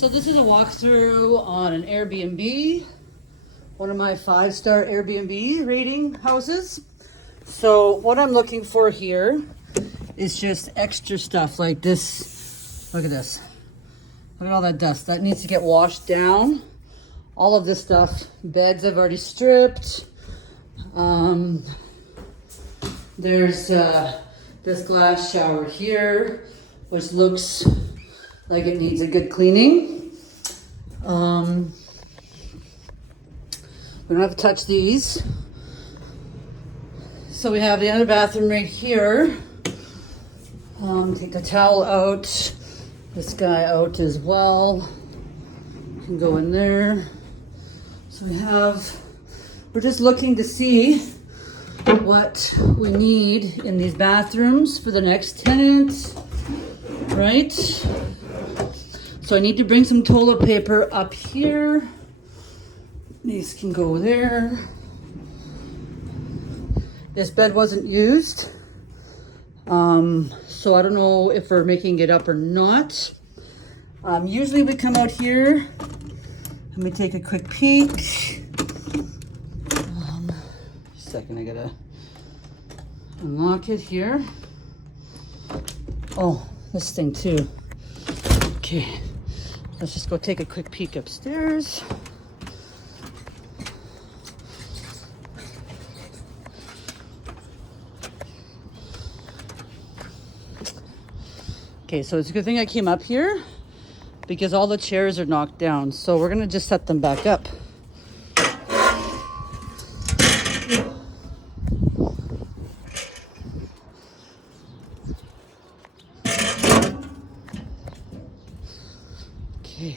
So this is a walkthrough on an Airbnb, one of my 5-star Airbnb rating houses. So what I'm looking for here is just extra stuff like this. Look at this. Look at all that dust. That needs to get washed down. All of this stuff. Beds I've already stripped. There's this glass shower here, which looks like it needs a good cleaning. We don't have to touch these. So we have the other bathroom right here. Take the towel out. This guy out as well. Can go in there. So we're just looking to see what we need in these bathrooms for the next tenant, right? So I need to bring some toilet paper up here. These can go there. This bed wasn't used. So I don't know if we're making it up or not. Usually we come out here. Let me take a quick peek. Just a second, I gotta unlock it here. Oh, this thing too. Okay, let's just go take a quick peek upstairs. Okay, so it's a good thing I came up here because all the chairs are knocked down. So we're gonna just set them back up. Okay.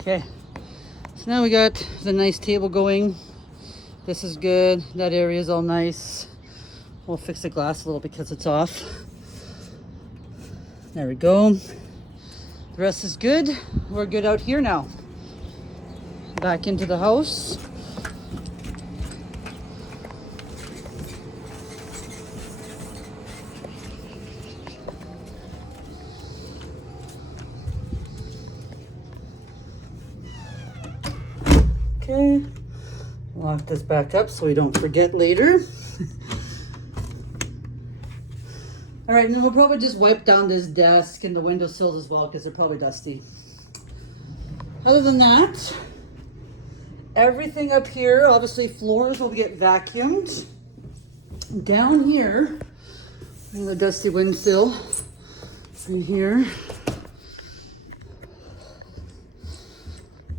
Okay, so now we got the nice table going. This is good. That area is all nice. We'll fix the glass a little because it's off. There we go. The rest is good. We're good out here now. Back into the house. Okay, lock this back up so we don't forget later. All right, and then we'll probably just wipe down this desk and the windowsills as well because they're probably dusty. Other than that, everything up here, obviously floors will get vacuumed. Down here, the dusty windowsill right here.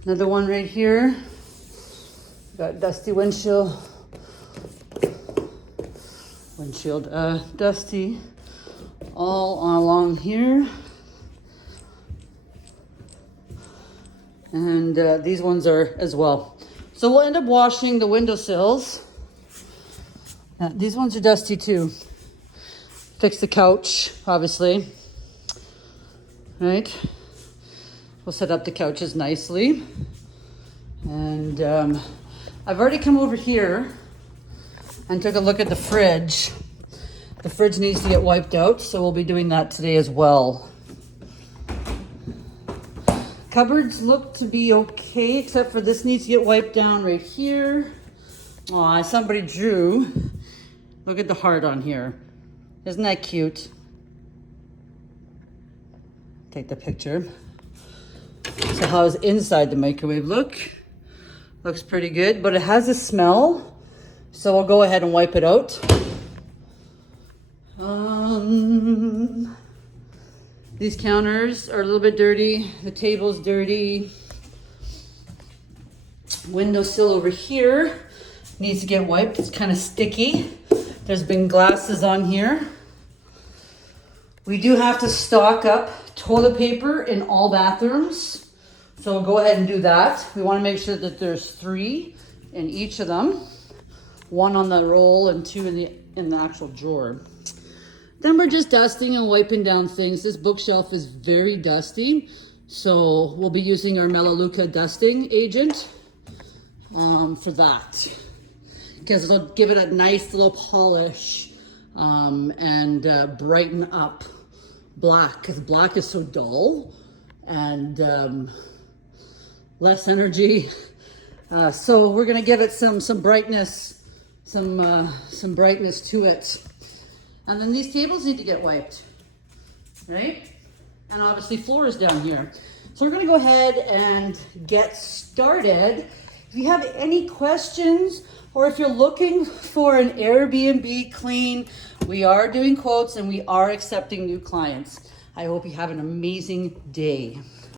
Another one right here. Got dusty windshield, dusty, all along here. And these ones are as well. So we'll end up washing the windowsills. These ones are dusty too. Fix the couch, obviously. Right? We'll set up the couches nicely. And I've already come over here and took a look at the fridge. The fridge needs to get wiped out, so we'll be doing that today as well. Cupboards look to be okay, except for this needs to get wiped down right here. Aw, somebody drew. Look at the heart on here. Isn't that cute? Take the picture. So how's inside the microwave look? Looks pretty good, but it has a smell. So we'll go ahead and wipe it out. These counters are a little bit dirty. The table's dirty. Windowsill over here needs to get wiped. It's kind of sticky. There's been glasses on here. We do have to stock up toilet paper in all bathrooms. So we'll go ahead and do that. We want to make sure that there's 3 in each of them. one on the roll and two in the actual drawer. Then we're just dusting and wiping down things. This bookshelf is very dusty, so we'll be using our Melaleuca dusting agent for that, because it'll give it a nice little polish and brighten up black, because black is so dull and less energy. So we're gonna give it some brightness, some brightness to it. And then these tables need to get wiped, right? And obviously floor is down here. So we're gonna go ahead and get started. If you have any questions, or if you're looking for an Airbnb clean, we are doing quotes and we are accepting new clients. I hope you have an amazing day.